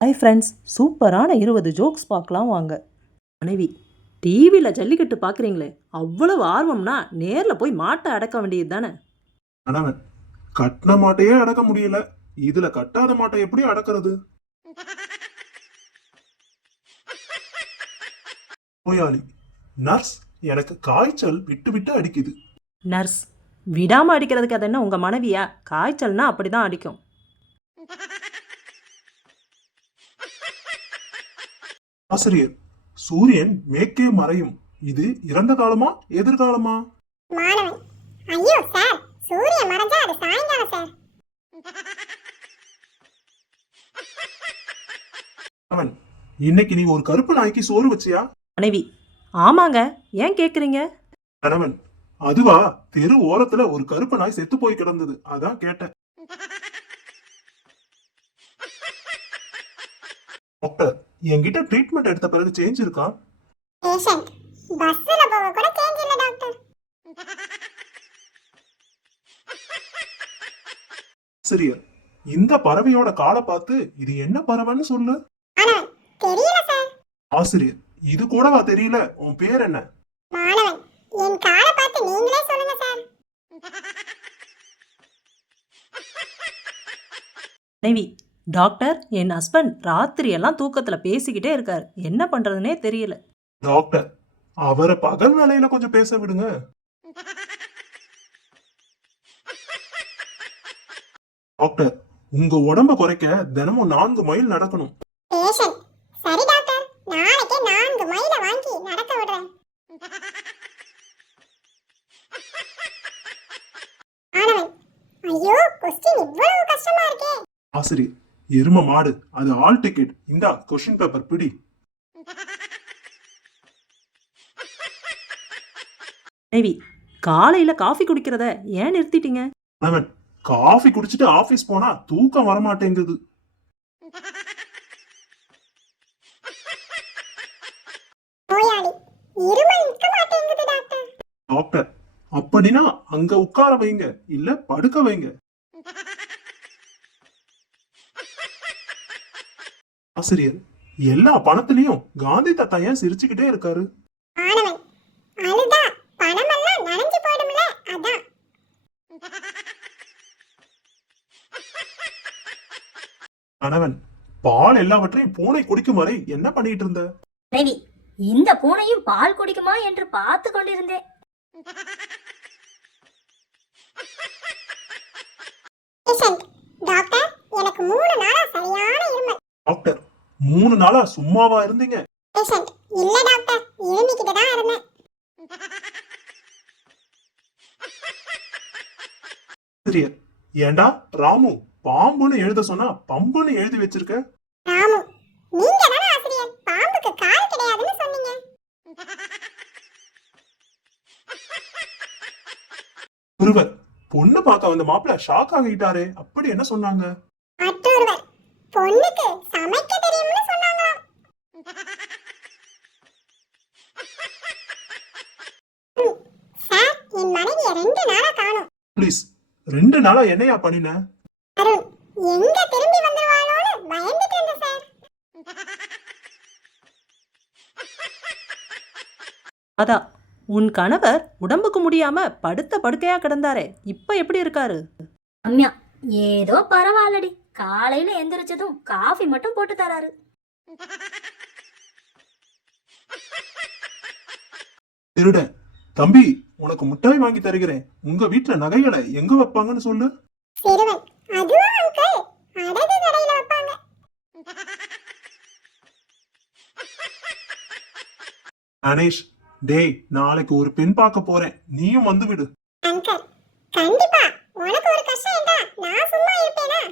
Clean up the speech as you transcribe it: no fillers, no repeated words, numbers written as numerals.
Hi friends, சூப்பரான 20 jokes பார்க்கலாம் வாங்க. மனைவி: டிவியில் ஜல்லிக்கட்டு பார்க்குறீங்களே, அவ்வளவு ஆர்வம்னா நேரில் போய் மாட்டை அடக்க வேண்டியது தானே? கணவன்: கட்டின மாட்டையே அடக்க முடியல, இதுல கட்டாத மாட்டை எப்படி அடக்கிறது? நோயாளி: நர்ஸ், எனக்கு காய்ச்சல் விட்டு விட்டு அடிக்குது. நர்ஸ்: விடாமல் அடிக்கிறதுக்கு அது என்ன உங்கள் மனைவியா? காய்ச்சல்னா அப்படி தான் அடிக்கும். ஆசிரியர்: சூரியன் மேற்கே மறையும், இது இறந்த காலமா எதிர்காலமா? மாணவன்: ஐயோ சார், சூரியன் மறைஞ்சா அது சாயங்காலம் சார். கணவன்: இன்னைக்கு நீ ஒரு கருப்பு நாய்க்கு சோறு வச்சியா? மனைவி: ஆமாங்க, ஏன் கேட்குறீங்க? கணவன்: அதுவா, தெரு ஓரத்துல ஒரு கருப்பு நாய் செத்து போய் கிடந்தது, அதான் கேட்டேன். டாக்டர்: என்கிட்ட ட்ரீட்மெண்ட் எடுத்த பிறகு சேஞ்ச் இருக்கா? பேஷண்ட்: பஸ்ல போக கூட சேஞ்ச் இல்ல டாக்டர். ஆசிரியர்: இந்த பறவையோட காலை பார்த்து இது என்ன பறவைன்னு சொல்லு. மாணவன்: தெரியல சார். ஆசிரியர்: இது கூடவா தெரியல, உன் பேர் என்ன? மாணவன்: என் காலை பார்த்து நீங்களே சொல்லுங்க சார். மனைவி: டாக்டர், என் ஹஸ்பண்ட் ராத்திரியெல்லாம் தூக்கத்தில் பேசிக்கிட்டே இருக்கார், என்ன பண்ணுறதுனே தெரியல. டாக்டர்: அவரை பகல் வேலையில கொஞ்சம் பேச விடுங்க. டாக்டர்: உங்க உடம்ப குறைக்க தினமும் 4 மைல் நடக்கணும். பேஷண்ட்: சரி டாக்டர், நாளைக்கே 4 மைல வாங்கி நடக்க விடுறேன். மாணவன்: ஐயோ, கொஸ்டின் இவ்வளவு கஷ்டமா இருக்கே. ஆசிரியர்: எரும மாடு, அது ஆல் டிக்கெட், இந்தா கொஸ்டின் பேப்பர் பிடி. மனைவி: காலையில் காஃபி குடிக்கிறத ஏன் நிறுத்திட்டீங்க? கணவன்: காஃபி குடிச்சிட்டு ஆபீஸ் போனா தூக்கம் வரமாட்டேங்குது. நோயாளி: இருமல் நிக்க மாட்டேங்குது டாக்டர். டாக்டர்: அப்படின்னா அங்க உட்கார வைங்க, இல்ல படுக்க வைங்க. ஆசிரியர்: எல்லா பணத்திலையும் காந்தி தாத்தா ஏன் சிரிச்சுக்கிட்டே இருக்காரு? மாணவன்: அழுதா பணமெல்லாம் நனைஞ்சு போயிடும்ல, அதான். கணவன்: பால் எல்லாவற்றையும் பூனை குடிக்கும் வரை என்ன பண்ணிட்டு இருந்த? மனைவி: இந்த பூனையும் பால் குடிக்குமா என்று பார்த்து கொண்டிருந்தேன். பேஷண்ட்: டாக்டர், எனக்கு 3 நாளா சரியான இருமல். டாக்டர்: 3 நாளா சும்மாவா இருந்தீங்க? பேஷண்ட்: இல்ல டாக்டர், இருமிக்கிட்டு தான் இருந்தேன். ஆசிரியர்: ஏண்டா ராமு, பாம்புன்னு எழுத சொன்னா பம்புன்னு எழுதி வச்சிருக்க? ராமு: நீங்க தானே ஆசிரியர், பாம்புக்கு கால் கிடையாதுன்னு சொன்னீங்க. ஒருவர்: பொண்ணு பார்க்க வந்த மாப்பிள்ள ஷாக் ஆகிட்டாரே, அப்படி என்ன சொன்னாங்க? மற்றொருவர்: பொண்ணுக்கு சமைக்க தெரியும்னு சொன்னாங்களாம். சார், என் மனைவிய 2 நாளா காணோம். ப்ளீஸ், 2 நாளா என்னையா பண்ணின? அருண்: எங்க திரும்பி வந்துருவாளோன்னு பயந்துட்டு இருந்தேன் சார். அதா, உன் கணவர் உடம்புக்கு முடியாம படுத்த படுக்கையா கிடந்தாரே, இப்ப எப்படி இருக்காரு? ரம்யா: ஏதோ பரவாயில்லடி, காலையில எந்திரிச்சதும் காஃபி மட்டும் போட்டு தராரு. திருடன்: தம்பி, உனக்கு முட்டாய் வாங்கி தருகிறேன், உங்க வீட்டுல நகைகளை எங்க வைப்பாங்கன்னு சொல்லு. சிறுவன்: அதுவா அங்கிள், அடகு கடையில வைப்பாங்க. கணேஷ்: டேய், நாளைக்கு ஒரு பெண் பார்க்க போறேன், நீயும் வந்து விடு. அங்கிள்: கண்டிப்பா, உனக்கு ஒரு கஷ்டம் இருந்தா நான் சும்மா இருப்பேனா?